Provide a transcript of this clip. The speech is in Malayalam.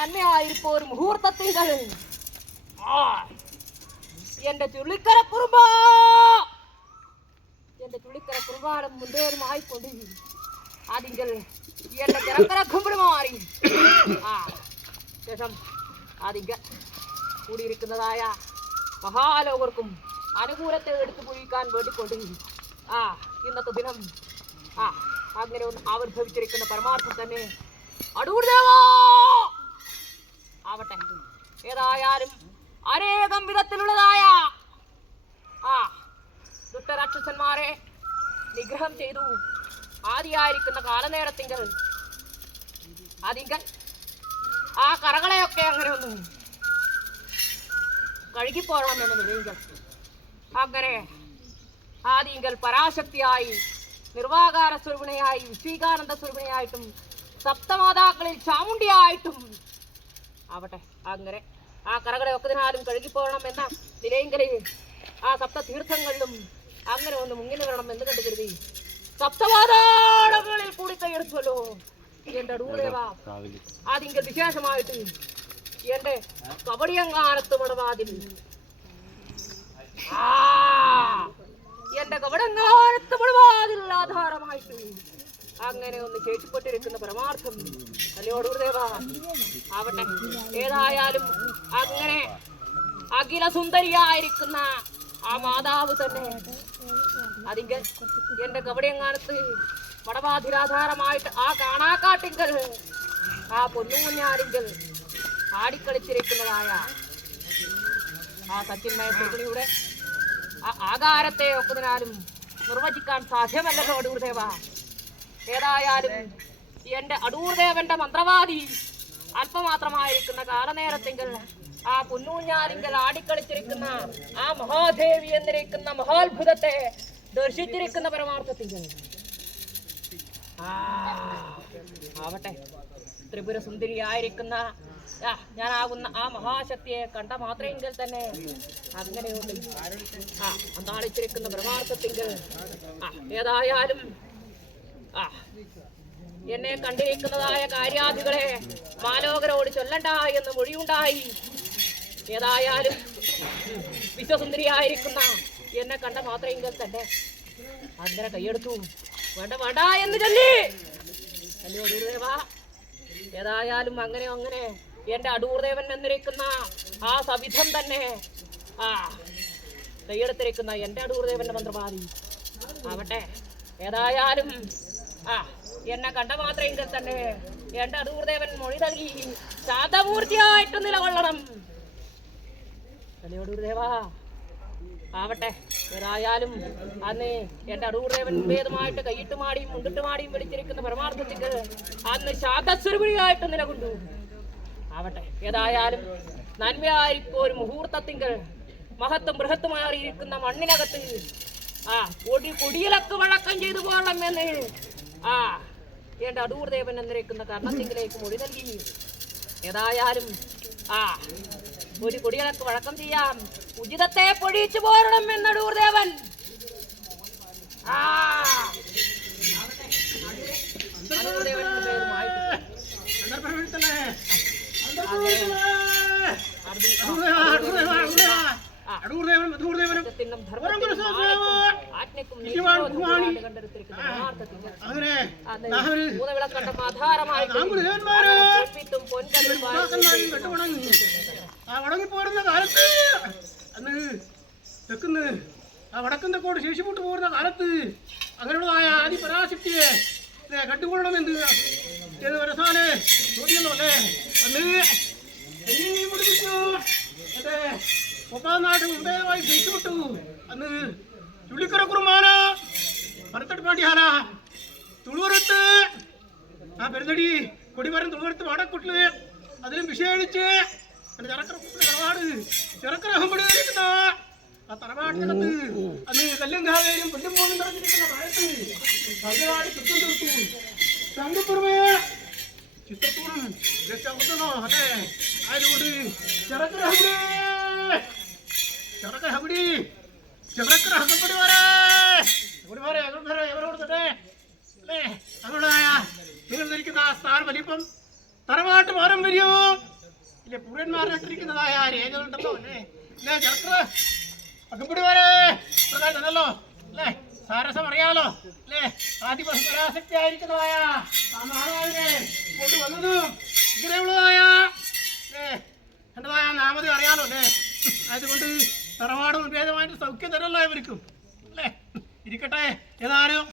നന്മയായിരിപ്പോ ഒരു മുഹൂർത്തത്തിങ്കൾ എന്റെ ചുള്ളിക്കര കുറുമ്പ എന്റെ ചുള്ളിക്കര കുറുമ്പാടം മുന്നേറുമായിക്കൊണ്ടിരിക്കും അതിങ്കൽ എന്റെ തിരക്കര കുമ്പിട് മാറി ശേഷം അതിങ്കൽ കൂടിയിരിക്കുന്നതായ മഹാലോകർക്കും അനുകൂലത്തെ എടുത്തു കുഴിക്കാൻ വേണ്ടിക്കൊണ്ടിരിക്കും ഇന്നത്തെ ദിനം അങ്ങനെ ഒന്ന് ആവിർഭവിച്ചിരിക്കുന്ന പരമാർത്ഥം തന്നെ അടൂർ ദേവാ ആവട്ടെ. ഏതായാലും അനേകം വിധത്തിലുള്ളതായ ദുഷ്ടരാക്ഷസന്മാരെ നിഗ്രഹം ചെയ്തു ആദിയായിരിക്കുന്ന കാലനേരത്തിങ്കൽ അതിങ്കൽ ആ കറകളെയൊക്കെ അങ്ങനെ ഒന്ന് കഴുകിപ്പോഴണമെന്ന് നിലയിങ്കൽ അങ്ങനെ ആദിങ്കൽ പരാശക്തിയായി നിർവാകാര സ്വരൂപിണിയായി വിശ്വീകാനന്ദ സ്വരൂപിണിയായിട്ടും സപ്തമാതാക്കളിൽ ചാമുണ്ടിയായിട്ടും ആവട്ടെ അങ്ങനെ ആ കറകളെ ഒക്കതിനാലും കഴുകിപ്പോകണം എന്ന നിലയെങ്കിൽ ആ സപ്തതീർത്ഥങ്ങളിലും അങ്ങനെ ഒന്ന് മുങ്ങിന് വരണം എന്ന് കണ്ടു കരുതി സപ്തമാതാളങ്ങളിൽ കൂടി കൈയെടുത്തുവല്ലോ എന്റെ അടൂർദേവ. അതിങ്കൽ വിശേഷമായിട്ട് എന്റെ കബടിയങ്ങാനത്ത് മടവാതിൽ എന്റെ കബടങ്ങാനത്ത് മടവാതിൽ ആധാരമായിട്ട് അങ്ങനെ ഒന്ന് ശേഷിപ്പെട്ടിരിക്കുന്ന പരമാർത്ഥം അല്ലയോ അടൂർദേവ. ആവട്ടെ ഏതായാലും അങ്ങനെ അഖില സുന്ദരിയായിരിക്കുന്ന ആ മാതാവ് തന്നെ അതിങ്കൽ എന്റെ കബടിയങ്ങാനത്ത് മടവാതിരാധാരമായിട്ട് ആ കാണാക്കാട്ടിങ്കൽ ആ പൊന്നുമുഞ്ഞാരിങ്കൽ ആടിക്കളിച്ചിരിക്കുന്നതായ ആ സച്ചിന്മയ സുഗുണിയുടെ ആ ആകാരത്തെ ഒക്കതിനാലും നിർവചിക്കാൻ സാധ്യമല്ലല്ലോ അടൂർദേവ. ഏതായാലും എന്റെ അടൂർദേവന്റെ മന്ത്രവാദി അല്പമാത്രമായിരിക്കുന്ന കാലനേരത്തിങ്കൽ ആ പൊന്നൂഞ്ഞാലിങ്കൽ ആടിക്കളിച്ചിരിക്കുന്ന ആ മഹാദേവി എന്നിരിക്കുന്ന മഹാത്ഭുതത്തെ ദർശിച്ചിരിക്കുന്ന പരമാർത്ഥത്തിങ്കൽ ആവട്ടെ ത്രിപുര സുന്ദരിയായിരിക്കുന്ന ഞാനാകുന്ന ആ മഹാശക്തിയെ കണ്ട മാത്രമെങ്കിൽ തന്നെ അങ്ങനെയുണ്ട് അന്താളിച്ചിരിക്കുന്ന പരമാർത്ഥത്തിങ്കൽ ഏതായാലും എന്നെ കണ്ടിരിക്കുന്നതായ കാര്യാദികളെ മാലോകരോട് ചൊല്ലണ്ട എന്ന് മൊഴിയുണ്ടായി. ഏതായാലും വിശ്വസുന്ദരിയായിരിക്കുന്ന എന്നെ കണ്ട മാത്രമെങ്കിൽ തന്നെ അങ്ങനെ കൈയെടുത്തു വേണ്ട വേണ്ട എന്ന് ചൊല്ലി അല്ലയോ അടൂർദേവ. ഏതായാലും അങ്ങനെ അങ്ങനെ എന്റെ അടൂർദേവൻ എന്നിരിക്കുന്ന ആ സവിധം തന്നെ കൈയെടുത്തിരിക്കുന്ന എന്റെ അടൂർദേവന്റെ മന്ത്രവാദി ആവട്ടെ. ഏതായാലും എന്നെ കണ്ട മാത്രമെങ്കിൽ തന്നെ എന്റെ അടൂർദേവൻ മൊഴി നൽകി ശാന്തമൂർത്തിയായിട്ട് നിലകൊള്ളണം അല്ലയോ അടൂർദേവ. ആവട്ടെ ഏതായാലും അന്ന് എന്റെ അടൂർദേവൻ ഭേദമായിട്ട് കൈയിട്ടുമാടിയും മുണ്ടിട്ടുമാടിയും വിളിച്ചിരിക്കുന്ന പരമാർത്ഥത്തിൽ അന്ന് ശാന്തസ്വരൂപിണിയായിട്ട് നിലകൊണ്ടു. ആവട്ടെ ഏതായാലും നന്മയായിരിപ്പോ ഒരു മുഹൂർത്തത്തിങ്കൽ മഹത്വം ബൃഹത്തുമാറിയിരിക്കുന്ന മണ്ണിനകത്ത് കൊടിയിലക്ക് വഴക്കം ചെയ്തു പോകണം എന്ന് എന്റെ അടൂർദേവൻ എന്നിരിക്കുന്ന കർണത്തിങ്കിലേക്ക് മൊഴി നൽകി. ഏതായാലും ഒരു കൊടിയിലക്ക് വഴക്കം ചെയ്യാം ഉചിതത്തെ പൊഴിച്ചു പോരണം എന്ന അടൂർദേവൻ വടങ്ങിപ്പോരുന്ന കാലത്ത് അന്ന് തെക്കുന്ന് വടക്കുന്ന കോട് ശേഷിമുട്ട് പോരുന്ന കാലത്ത് അങ്ങനെയുള്ളതായ ആദിപരാശക്തിയെ കണ്ടുകൊള്ളണമെന്ന് വരസാലെ ചോദ്യമല്ലോ അല്ലേ. അന്ന് മുടിപ്പിച്ചു അതെ ഒപ്പാനാട് മുമ്പേവായി ജയിച്ചു വിട്ടു. അന്ന് ചുള്ളിക്കര കുറുമാന പരത്തട്ട് പാണ്ടിയാല തുളുവരത്ത് പെരുന്നടി കൊടിമരം തുളുവരത്ത് വടക്കുട്ടില് അതിലും വിഷയിച്ച് ചെറുക്കര തറവാട് ചെറുക്കര ഹമ്പടിയിരിക്കുന്ന ആ തറവാട്ടിനകത്ത് അന്ന് കല്ലും കാവേരിയും പെണ്ണും പോലും നിറഞ്ഞിരിക്കുന്ന മഴത്ത് തമിഴ്നാട് ചുറ്റും തീർത്തു തങ്കപ്പുറമേ ചിത്രത്തൂറും ചവിട്ടുന്നോ അതെ. ആയതുകൊണ്ട് ചെറുക്കര ഹമ്പടി ചെറുക്കര ഹമ്പടി ചെറുക്കര ഹമ്പടി വരെ എവരോട് തന്നെ അല്ലേ. അങ്ങനെയായ നിങ്ങൾ ധരിക്കുന്ന ആ സ്ഥാനം വലിപ്പം തറവാട്ട് പാരമ്പര്യവും ഇല്ലേ പുരന്മാരിട്ടിരിക്കുന്നതായ രേഖകളുണ്ടല്ലോ അല്ലേ അല്ലേ ചെറുക്ക അകമ്പടിമാരെ പ്രകാരം തന്നല്ലോ അല്ലേ സാരസം അറിയാമല്ലോ അല്ലേ ആദിപരാസക്തി ആയിരിക്കുന്നതായ ആ മഹാരാജനെ കൊണ്ടുവന്നതും ഇങ്ങനെയുള്ളതായ അല്ലേ എന്റേതായ നാമതി അറിയാലോ അല്ലേ അതുകൊണ്ട് തറവാടും ഭേദമായിട്ട് സൗഖ്യം തരല്ലോ ഇവർക്കും അല്ലേ ഇരിക്കട്ടെ ഏതായാലും